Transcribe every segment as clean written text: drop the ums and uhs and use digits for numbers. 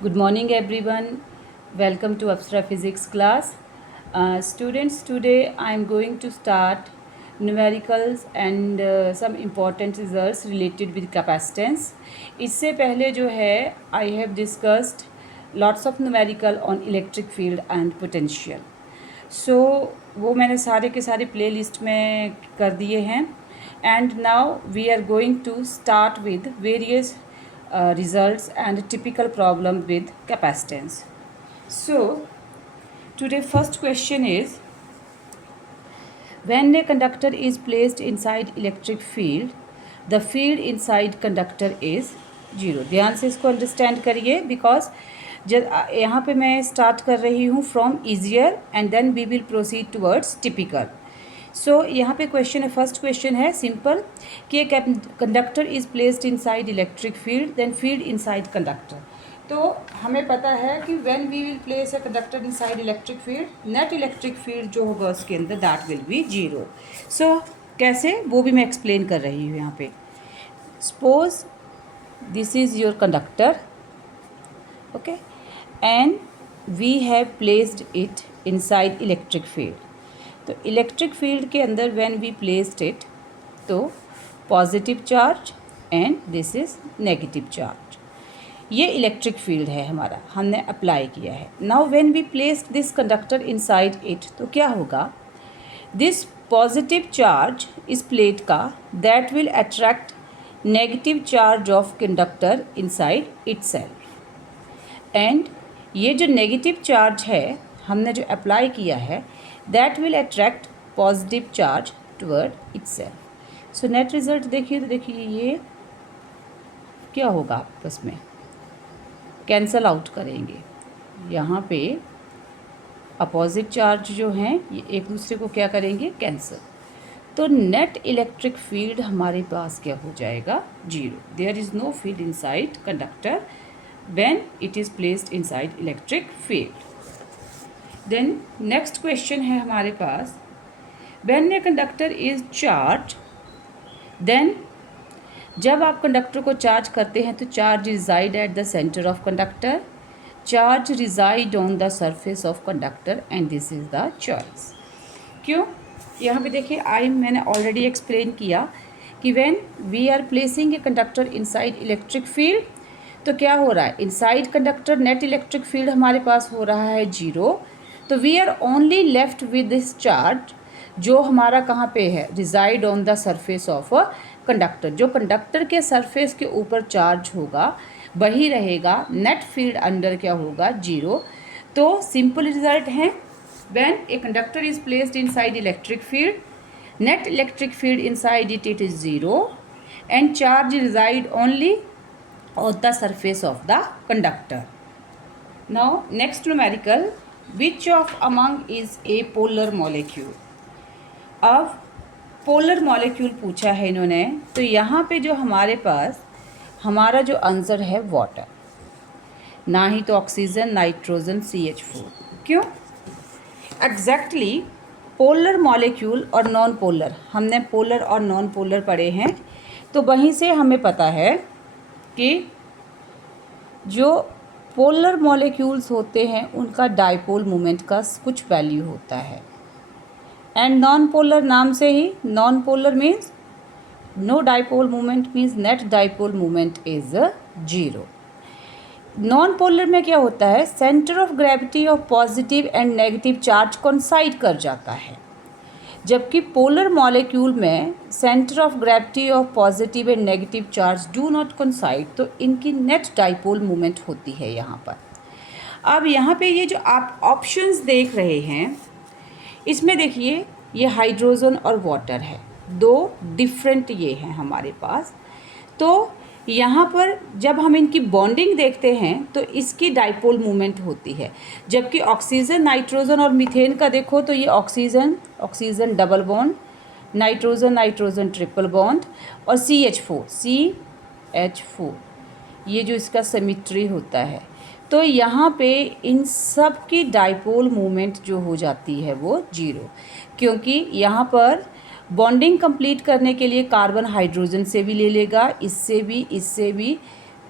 Good morning everyone. Welcome to Abstra Physics class. Students, today I am going to start numericals and some important results related with capacitance. इससे पहले जो है I have discussed lots of numerical on electric field and potential. So वो मैंने सारे के सारे playlist में कर दिए हैं. And now we are going to start with various results and typical problem with capacitance. So today first question is, when a conductor is placed inside electric field, the field inside conductor is zero. ध्यान से इसको understand करिए because जब यहाँ पे मैं start कर रही हूँ from easier and then we will proceed towards typical. So यहाँ पे क्वेश्चन है, फर्स्ट क्वेश्चन है सिंपल कि एक conductor is placed inside electric field then field inside conductor. तो हमें पता है कि when we will place a conductor inside electric field, net electric field जो होगा उसके अंदर that will be zero. So कैसे, वो भी मैं एक्सप्लेन कर रही हूँ यहाँ पे. Suppose this is your conductor, okay, and we have placed it inside electric field. तो इलेक्ट्रिक फील्ड के अंदर व्हेन वी प्लेस्ड इट, तो positive charge and this is negative charge. ये इलेक्ट्रिक फील्ड है हमारा, हमने अप्लाई किया है. Now when we placed this conductor inside it, तो क्या होगा, दिस पॉजिटिव चार्ज इस प्लेट का that will attract negative charge of conductor inside itself. And ये जो नेगेटिव चार्ज है हमने जो अप्लाई किया है, that will attract positive charge toward itself. So net result देखिए, तो देखिए ये क्या होगा, आपस में कैंसल आउट करेंगे. यहाँ पे अपोजिट चार्ज जो हैं ये एक दूसरे को क्या करेंगे, कैंसल. तो नेट इलेक्ट्रिक फील्ड हमारे पास क्या हो जाएगा, zero. There is no field inside conductor when it is placed inside electric field. Then next question है हमारे पास, when a conductor is charge, then जब आप कंडक्टर को चार्ज करते हैं तो charge reside at the centre of conductor, charge reside on the surface of conductor and this is the choice. क्यों, यहाँ पे देखिए मैंने ऑलरेडी एक्सप्लेन किया कि when we are placing A conductor inside electric field, तो क्या हो रहा है, inside conductor net electric field हमारे पास हो रहा है जीरो. तो we are only left with this charge जो हमारा कहाँ पे है, reside on the surface of a conductor. जो कंडक्टर के सरफेस के ऊपर चार्ज होगा वही रहेगा, नेट फील्ड अंडर क्या होगा, जीरो. तो सिंपल रिजल्ट है, when a conductor is placed inside electric field, net electric field inside it is zero and charge reside only on the surface of the conductor. Now next numerical, which of among is a polar molecule. अब polar molecule पूछा है इन्होंने, तो यहाँ पे जो हमारे पास हमारा जो आंसर है वाटर, ना ही तो ऑक्सीजन, नाइट्रोजन, CH4. क्यों, एग्जैक्टली पोलर मॉलिक्यूल और नॉन पोलर, हमने पोलर और नॉन पोलर पढ़े हैं, तो वहीं से हमें पता है कि जो पोलर मॉलिक्यूल्स होते हैं उनका डाइपोल मोमेंट का कुछ वैल्यू होता है. एंड नॉन पोलर, नाम से ही non polar means no dipole moment, means net dipole moment is zero. Non polar में क्या होता है, centre of gravity of positive and negative charge coincide कर जाता है, जबकि पोलर मॉलिक्यूल में centre of gravity of positive and negative charge do not coincide, तो इनकी नेट डाइपोल मूवमेंट होती है यहाँ पर. अब यहाँ पे ये जो आप ऑप्शंस देख रहे हैं, इसमें देखिए ये हाइड्रोजन और वाटर है, दो डिफरेंट ये हैं हमारे पास. तो यहाँ पर जब हम इनकी बॉन्डिंग देखते हैं तो इसकी डाइपोल मूवमेंट होती है, जबकि ऑक्सीजन, नाइट्रोजन और मीथेन का देखो तो ये oxygen oxygen double bond, nitrogen nitrogen triple bond, और CH4 ये जो इसका सिमेट्री होता है. तो यहाँ पे इन सब की डाइपोल मूवमेंट जो हो जाती है वो जीरो, क्योंकि यहाँ पर बॉन्डिंग कंप्लीट करने के लिए कार्बन हाइड्रोजन से भी ले लेगा, इससे भी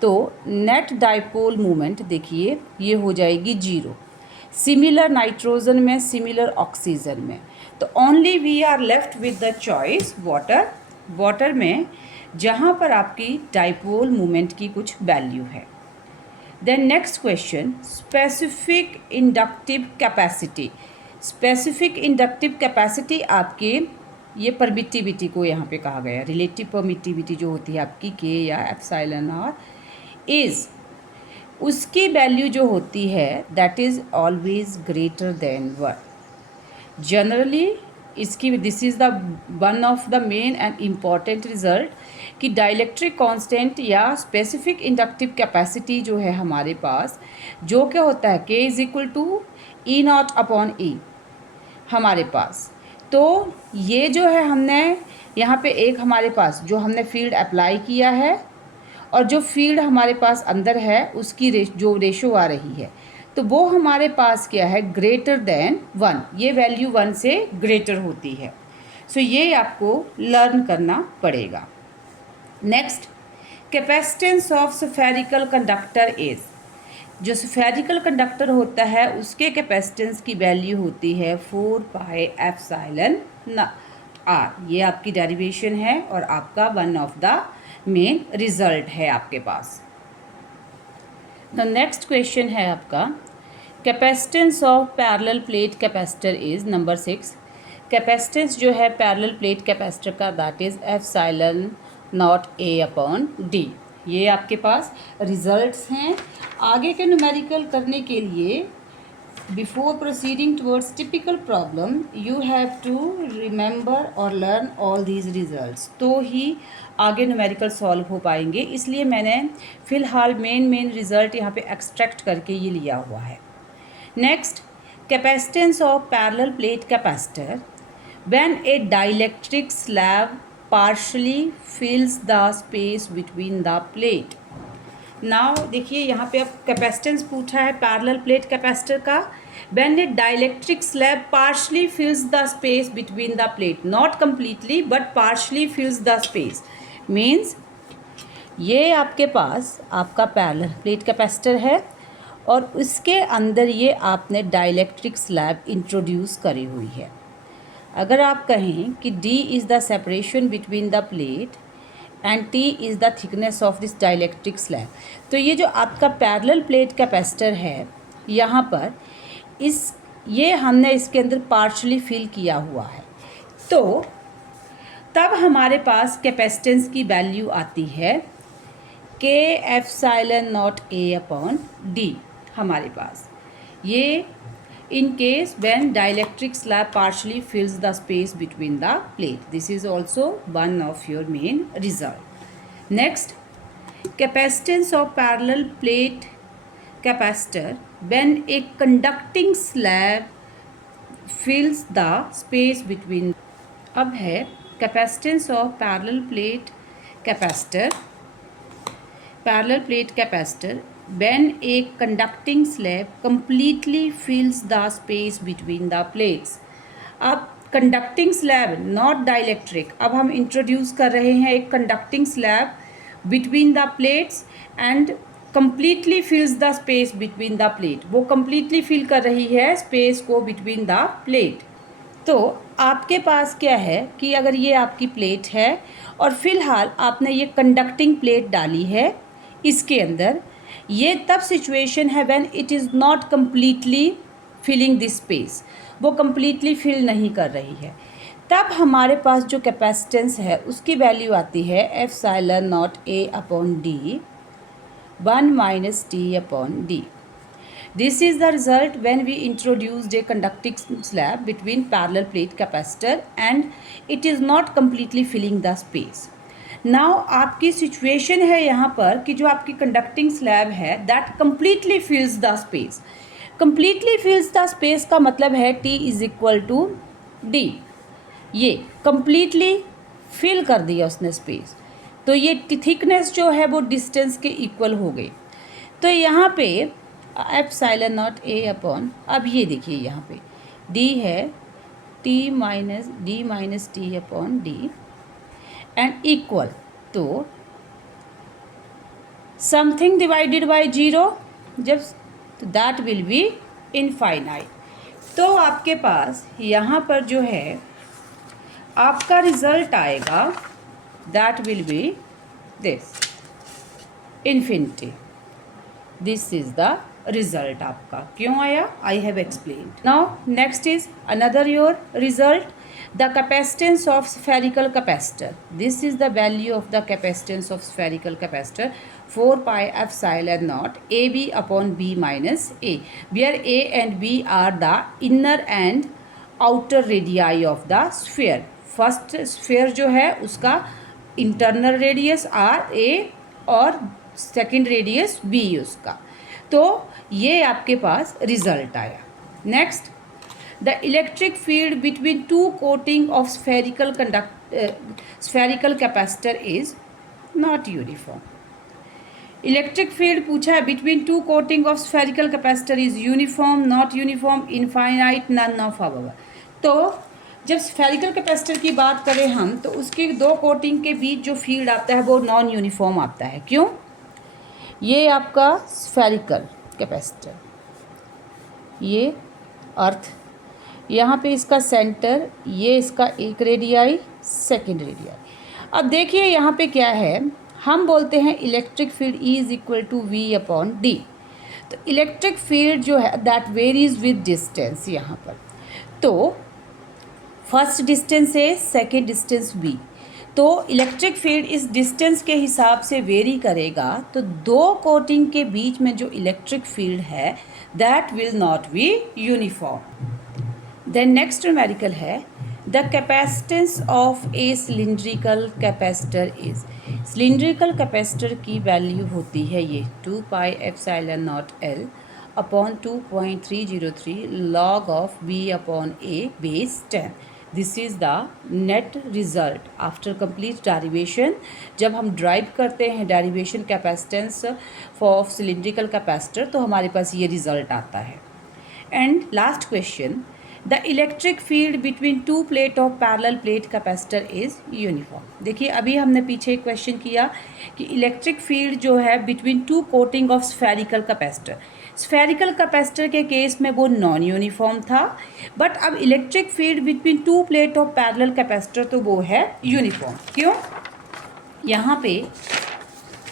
तो नेट डाइपोल मोमेंट देखिए ये हो जाएगी 0। सिमिलर नाइट्रोजन में, सिमिलर ऑक्सीजन में, तो only we are left with the choice water. Water में जहाँ पर आपकी डाइपोल मोमेंट की कुछ वैल्यू है। Then next question, specific inductive capacity. Specific inductive capacity आपके ये परमिटिविटी को यहाँ पे कहा गया, रिलेटिव परमिटिविटी जो होती है आपकी के या एप्सिलॉन आर इज़, उसकी वैल्यू जो होती है that is always greater than 1। Generally इसकी this is the one of the main and important result कि डाइलेक्ट्रिक कांस्टेंट या स्पेसिफिक इंडक्टिव कैपेसिटी जो है हमारे पास, जो क्या होता है K is equal to E naught upon E हमारे पास। तो ये जो है हमने यहाँ पे एक हमारे पास जो हमने फील्ड अप्लाई किया है और जो फील्ड हमारे पास अंदर है उसकी जो रेशो आ रही है, तो वो हमारे पास क्या है ग्रेटर देन 1। ये वैल्यू 1 से ग्रेटर होती है। सो ये आपको लर्न करना पड़ेगा। Next, capacitance of spherical conductor is, जो स्फेरिकल कंडक्टर होता है उसके कैपेसिटेंस की वैल्यू होती है 4 पाई एप्सिलॉन आर। ये आपकी डेरिवेशन है और आपका one of the main result है आपके पास। द नेक्स्ट क्वेश्चन है आपका, capacitance of parallel plate capacitor is number 6। Capacitance जो है पैरेलल प्लेट कैपेसिटर का that is epsilon not a upon D. ये आपके पास रिजल्ट्स हैं। आगे के न्यूमेरिकल करने के लिए before proceeding towards typical problem you have to remember और लर्न ऑल दीज रिजल्ट्स, तो ही आगे न्यूमेरिकल सॉल्व हो पाएंगे। इसलिए मैंने फ़िलहाल मेन रिजल्ट यहाँ पे एक्सट्रैक्ट करके ये लिया हुआ है। Next, capacitance of parallel plate capacitor when A dielectric slab partially fills the space between the plate। Now देखिए यहाँ पे अब कैपेसिटेंस पूछा है पैरेलल प्लेट कैपेसिटर का। When A dielectric slab partially fills the space between the plate, not completely but partially fills the space, means ये आपके पास आपका पैरेलल प्लेट कैपेसिटर है और उसके अंदर ये आपने डाइलेक्ट्रिक स्लैब इंट्रोड्यूस करी हुई है। अगर आप कहें कि D is the separation between the plate and T is the thickness of this dielectric slab, तो ये जो आपका पैरेलल प्लेट कैपेसिटर है यहाँ पर ये हमने इसके अंदर पार्शली फिल किया हुआ है, तो तब हमारे पास कैपेसिटेंस की वैल्यू आती है के epsilon not a upon D हमारे पास। ये in case when dielectric slab partially fills the space between the plate, this is also one of your main result. Next, capacitance of parallel plate capacitor when a conducting slab fills the space between। अब है capacitance of parallel plate capacitor when a conducting slab completely fills the space between the plates। अब conducting slab not dielectric, अब हम introduce कर रहे हैं एक conducting slab between the plates and completely fills the space between the plate। वो completely fill कर रही है स्पेस को between the plate। तो आपके पास क्या है कि अगर ये आपकी प्लेट है और फिलहाल आपने ये कंडक्टिंग प्लेट डाली है इसके अंदर, ये तब सिचुएशन है when it is not completely filling this space, वो कम्प्लीटली फिल नहीं कर रही है, तब हमारे पास जो कैपेसिटेंस है उसकी वैल्यू आती है epsilon not a upon D 1 minus T upon D. This is the result when we introduced a conducting slab between parallel plate capacitor and it is not completely filling the space। Now आपकी situation है यहाँ पर कि जो आपकी conducting slab है that completely fills the space। completely fills the space का मतलब है T is equal to D। ये completely fill कर दिया उसने space, तो ये थिकनेस जो है वो डिस्टेंस के इक्वल हो गई। तो यहाँ पे एप्सिलॉन नॉट ए अपॉन, अब ये देखिए यहाँ पे डी है T minus T upon D and equal, तो समथिंग डिवाइडेड बाय जीरो, जब तो दैट विल बी इनफाइनाइट। तो आपके पास यहाँ पर जो है आपका रिजल्ट आएगा, that will B this infinity. This is the result आपका। क्यों आया? I have explained. Now next is another your result, the capacitance of spherical capacitor. This is the value of the capacitance of spherical capacitor, 4 pi epsilon naught AB upon B minus A, where A and B are the inner and outer radii of the sphere. First sphere जो है उसका internal radius R A और second radius B उसका। तो ये आपके पास result आया। Next, the electric field between two coating of spherical capacitor is not uniform. Electric field पूछा है, between two coating of spherical capacitor is uniform, not uniform, infinite, none of above. तो जब spherical capacitor की बात करें हम, तो उसकी दो कोटिंग के बीच जो फील्ड आता है वो नॉन यूनिफॉर्म आता है। क्यों? ये आपका स्फेरिकल कैपेसिटर, ये अर्थ, यहाँ पे इसका सेंटर, ये इसका एक रेडियाई, सेकेंड रेडियाई। अब देखिए यहाँ पे क्या है, हम बोलते हैं electric field E is equal to V upon D। तो इलेक्ट्रिक फील्ड जो है दैट वेरीज विद डिस्टेंस। यहाँ पर तो first distance A, second distance B। तो इलेक्ट्रिक फील्ड इस डिस्टेंस के हिसाब से वेरी करेगा। तो दो कोटिंग के बीच में जो इलेक्ट्रिक फील्ड है that will not be uniform. Then next numerical है, the capacitance of a cylindrical capacitor is. Cylindrical capacitor की वैल्यू होती है ये 2 pi epsilon naught L upon 2.303 log of B upon A base 10। This is the net result after complete derivation. जब हम derive करते हैं derivation capacitance of cylindrical capacitor तो हमारे पास ये रिजल्ट आता है। And last question, the electric field between two plate of parallel plate capacitor is uniform. देखिए अभी हमने पीछे एक क्वेश्चन किया कि इलेक्ट्रिक फील्ड जो है between two coating of spherical capacitor, spherical capacitor के केस में वो नॉन यूनिफॉर्म था, बट अब electric field between two plate of parallel capacitor तो वो है यूनिफॉर्म। क्यों? यहाँ पे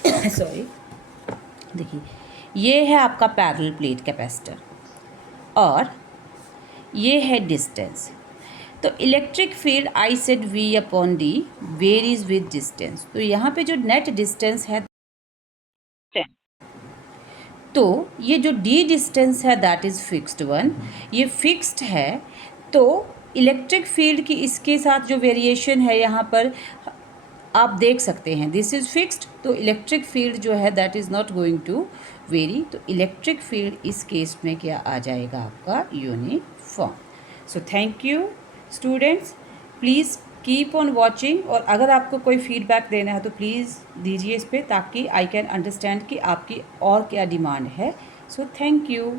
सॉरी देखिए, ये है आपका पैरेलल प्लेट कैपेसिटर और ये है डिस्टेंस। तो electric field I said V upon D varies with distance. तो यहाँ पे जो नेट डिस्टेंस है 10, तो ये जो D डिस्टेंस है दैट इज़ फिक्स्ड वन, ये फिक्स्ड है। तो इलेक्ट्रिक फील्ड की इसके साथ जो वेरिएशन है यहाँ पर आप देख सकते हैं, दिस इज़ फिक्स्ड। तो इलेक्ट्रिक फील्ड जो है that is not going to vary. तो इलेक्ट्रिक फील्ड इस केस में क्या आ जाएगा आपका? Uniform. So thank you students, please keep on watching. और अगर आपको कोई फीडबैक देना है तो प्लीज़ दीजिए इस पर, ताकि आई कैन अंडरस्टैंड कि आपकी और क्या डिमांड है। सो थैंक यू।